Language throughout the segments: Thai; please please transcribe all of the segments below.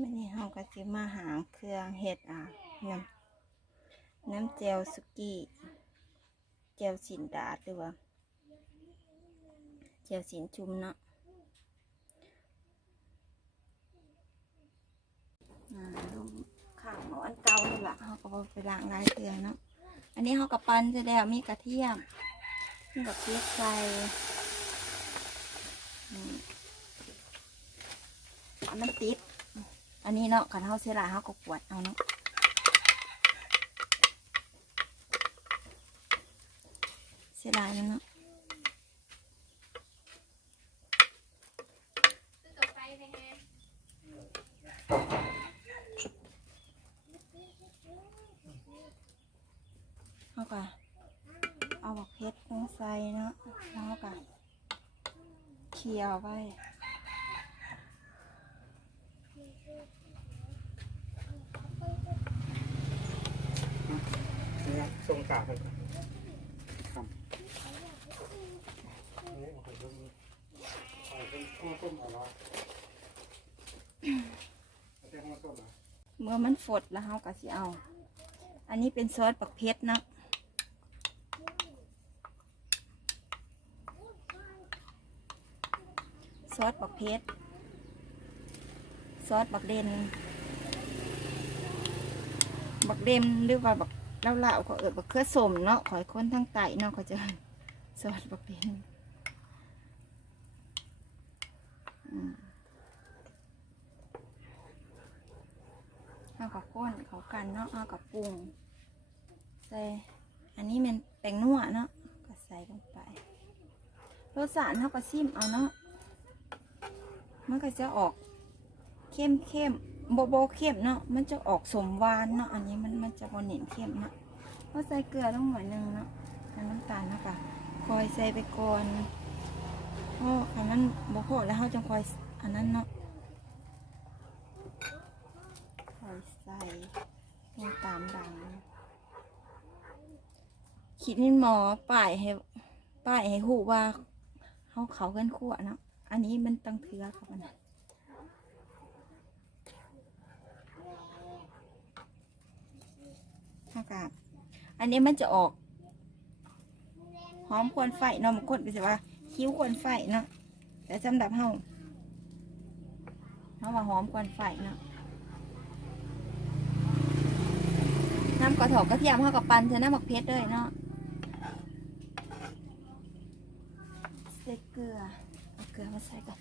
ไม่ได้เฮาก็สิมาหาเครื่องเฮ็ดน้ำเจลสุกี้เจลสินดาดหรือว่าเจลสินจุ่มเนาะลูกข้าวหม้ออันเก่านี่แหละเขาก็ไปล้างลายเตือเนาะอันนี้เขากับปั้นจะแล้วมีกระเทียมมีกับพริกไทยมันติดอันนี้เนาะขันเขาเสียหลายเขาก็กวดเอาเนาะเสียหลายเนาะเขาก็เอาบักเพชรลงใส่เนาะแล้วก็เคี่ยวไปทรงกาบมันครับเมื่อมันฝดแล้วเขาก็สิเอาอันนี้เป็นซอสบักเพชรเนาะซอสบักเพชรซอสบักเดนหรือว่าบักเล่าเขาบักเครือสมเนาะขอยคนทั้งไตเนาะเขาจะซอสบักเดนเอากับก้นเขากันเนาะเอากับปรุงใส่อันนี้มันแป้งนัวเนาะก็ใส่ลงไปรสชาติเขาก็ซิมเอาเนาะมันก็จะออกเข้มโบเข้มเนาะมันจะออกสมหวานเนาะอันนี้มันจะบอเน้นเข้มเนาะก็ใส่เกลือต้องหน่อยนึงเนาะน้ำตาลนะคะคอยใส่ไปก่อนเพราะอันนั้นโบโคแล้วเขาจะคอยอันนั้นเนาะคอยใส่ลงตามดังคิดนินหมอป้ายให้หูว่าเขากันขั้วเนาะอันนี้มันตั้งเถือครับนะค่ะอันนี้มันจะออกหอมควนไฟเนาะมันคนก็จะว่าคิ้วควนไฟเนาะแต่สำหรับเฮาว่าหอมควนไฟเนาะน้ำกระถอกกระเทียมเฮากับปั่นเธอน้ำหมักเพชรด้วยเนาะใส่เกลือเอาเกลือมาใส่ก่อน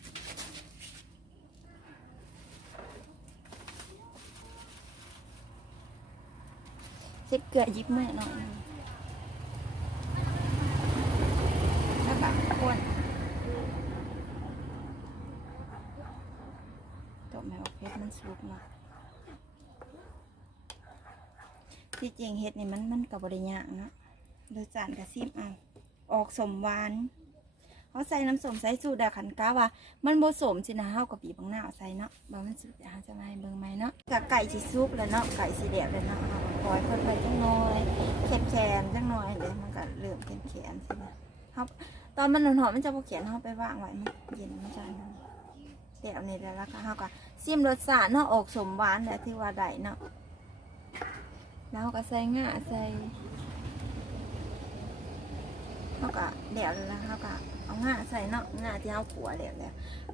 ใส่เกลือยิบมือหน่อยแล้วก็คนตบแมวเพชรมันสุกมาที่จริงเห็ดนี่มันกับบริยางนะโดยจานกระซิบเอาออกสมหวานเขาใส่น้ำส้มใส่สูตรขันก้าว่ามันผสมสินะเฮากับปีบางหน้าใส่เนาะบางมันสุดจะจะมาเบิ่งไหมเนาะกับไก่สีซุปแล้วเนาะไก่สีแดงเลยเนาะเอาปล่อยเพิ่มไปจังน้อยแขนจังน้อยเลยมันก็เริ่มแขนใช่ไหมครับตอนมันหอมมันจะพอเขียนเขาไปว่างไว้มันเย็นมันจะเดี๋ยวนี้แล้วก็เขาก็ซิมรสชาติเนาะออกสมหวานแล้วที่ว่าได้เนาะแล้วก็ใส่ง่าใส่เขาก็เดี๋ยวแล้วเขาก็เอาง่าใส่เนาะง่าที่เขาขัวเดี๋ยว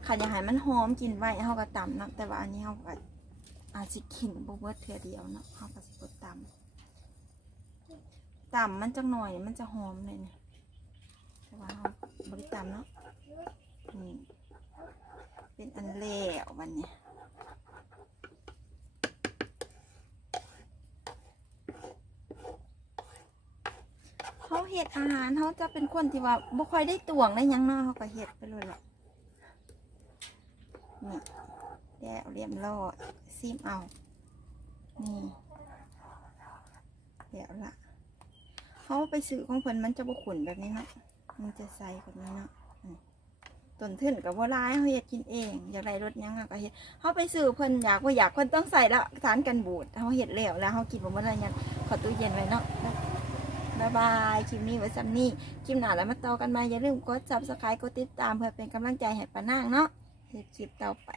ขันอยากให้มันหอมกินไว้เขาก็ตำเนาะแต่ว่าอันนี้เขาก็อาจจะกินบุบเบิ้ลเถื่อเดียวเนาะเขาก็สิบตำมันจะหน่อยมันจะหอมเลยเนี่ยแต่ว่าเขาบริตำเนาะนี่เป็นอันเล่วันนี้เขาเห็ดอาหารเขาจะเป็นคนที่ว่าบ่ค่อยได้ตวงได้ยังเนาะเขาก็เห็ดไปเลยแหละนี่แก้วเรียมรอดซิมเอานี่เดี๋ยวละเขาไปซื้อของเพิ่นมันจะบ่ขุ่นแบบนี้เนาะมันจะใส่แบบนี้เนาะต้นทุนกับว่าร้ายเขาเห็ดกินเองอยากได้รสยังก็เห็ดเขาไปซื้อเพิ่นอยากเพิ่นต้องใส่ละสารกันบูดเขาเห็ดแล้วเขากินบ่เมื่อไรยังขอตู้เย็นไว้เนาะบ๊ายบายคลิปนี้ไว้ซ้ำนี่คลิปหน้าแล้วมาต่อกันมาอย่าลืมกด Subscribe กดติดตามเพื่อเป็นกำลังใจให้ป้านางเนาะคลิปต่อไป